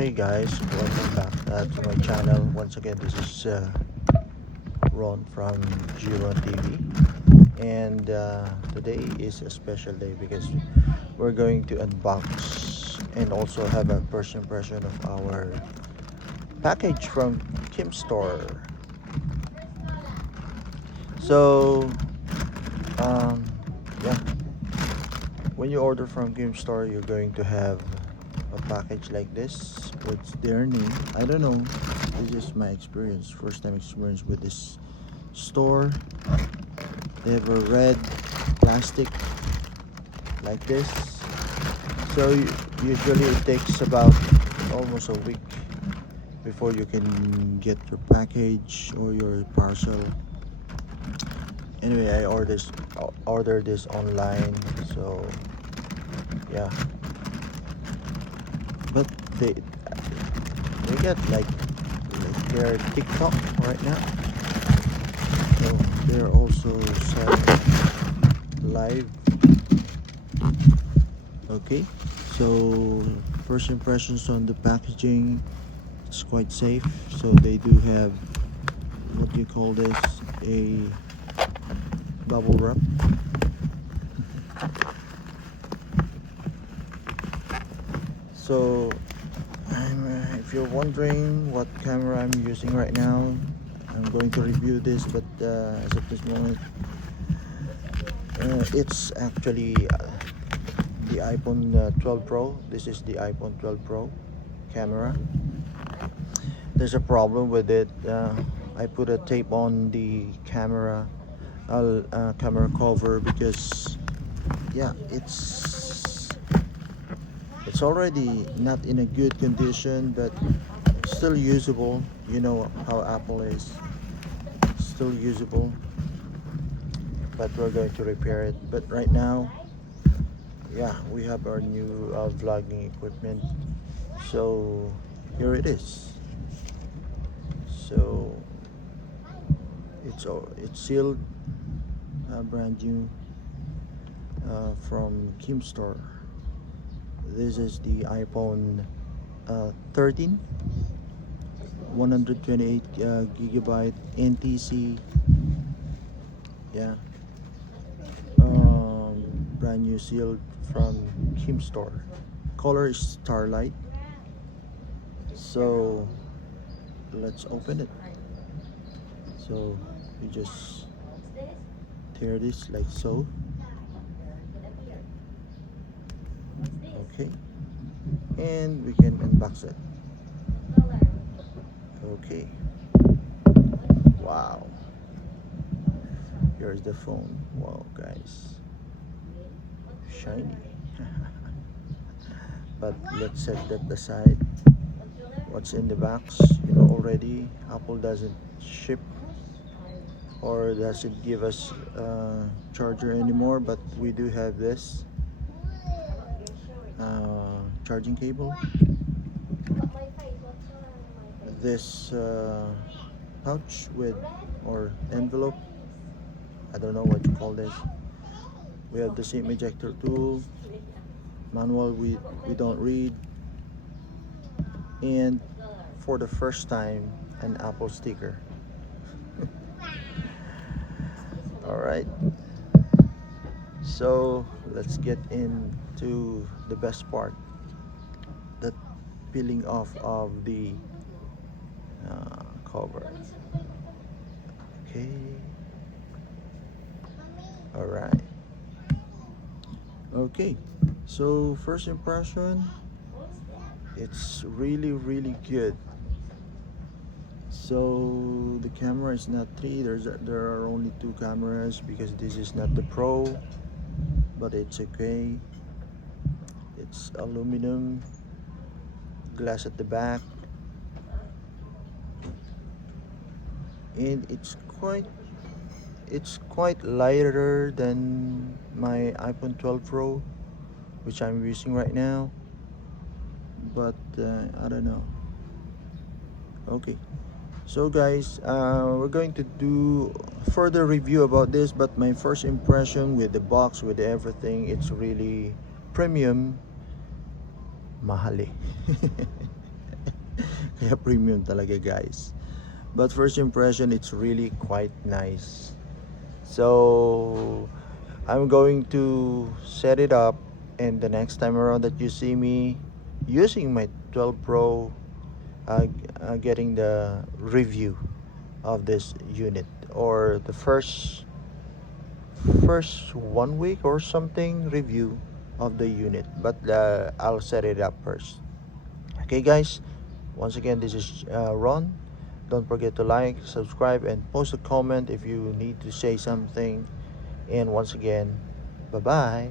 Hey guys, welcome back to my channel. Once again, this is Ron from G1 TV, and today is a special day because we're going to unbox and also have a first impression of our package from Kimstore. So, um, yeah, when you order from Kimstore, you're going to have a package like this with their name. I don't know, this is my experience, first time experience with this store. They have a red plastic like this, so usually it takes about almost a week before you can get your package or your parcel. Anyway, I ordered this online, so yeah, but they get like their TikTok right now, so they're also selling live. Okay, so first impressions on the packaging, it's quite safe. So they do have, what do you call this, a bubble wrap. So if you're wondering what camera I'm using right now, I'm going to review this, but as of this moment, it's actually the iPhone 12 Pro. This is the iPhone 12 Pro camera. There's a problem with it. I put a tape on the camera camera cover because yeah, it's already not in a good condition, but still usable. You know how Apple is, still usable, but we're going to repair it. But right now, yeah, we have our new vlogging equipment, so here it is. So it's sealed, brand new, from Kimstore. This is the iPhone 13, 128 gigabyte NTC. Yeah, brand new, sealed from Kimstore. Color is Starlight. So let's open it. So you just tear this like so. Okay, and we can unbox it. Okay, wow, here's the phone. Wow guys, shiny. But let's set that aside. What's in the box, you know already. Apple doesn't ship or doesn't give us charger anymore, but we do have this charging cable, this pouch with, or envelope, I don't know what you call this. We have the SIM ejector tool, manual we don't read, and for the first time, an Apple sticker. All right, so let's get into the best part, the peeling off of the cover. Okay, all right. Okay, so first impression, it's really good. So the camera is not three, there are only two cameras because this is not the Pro, but it's okay. It's aluminum glass at the back, and it's quite lighter than my iPhone 12 Pro, which I'm using right now, but I don't know. Okay, so guys, we're going to do further review about this, but my first impression with the box, with everything, it's really premium, mahali. Kaya premium talaga guys. But first impression, it's really quite nice. So I'm going to set it up, and the next time around that you see me using my 12 Pro, getting the review of this unit, or the first 1 week or something review of the unit, but I'll set it up first. Okay guys, once again, this is Ron. Don't forget to like, subscribe, and post a comment if you need to say something. And once again, bye bye.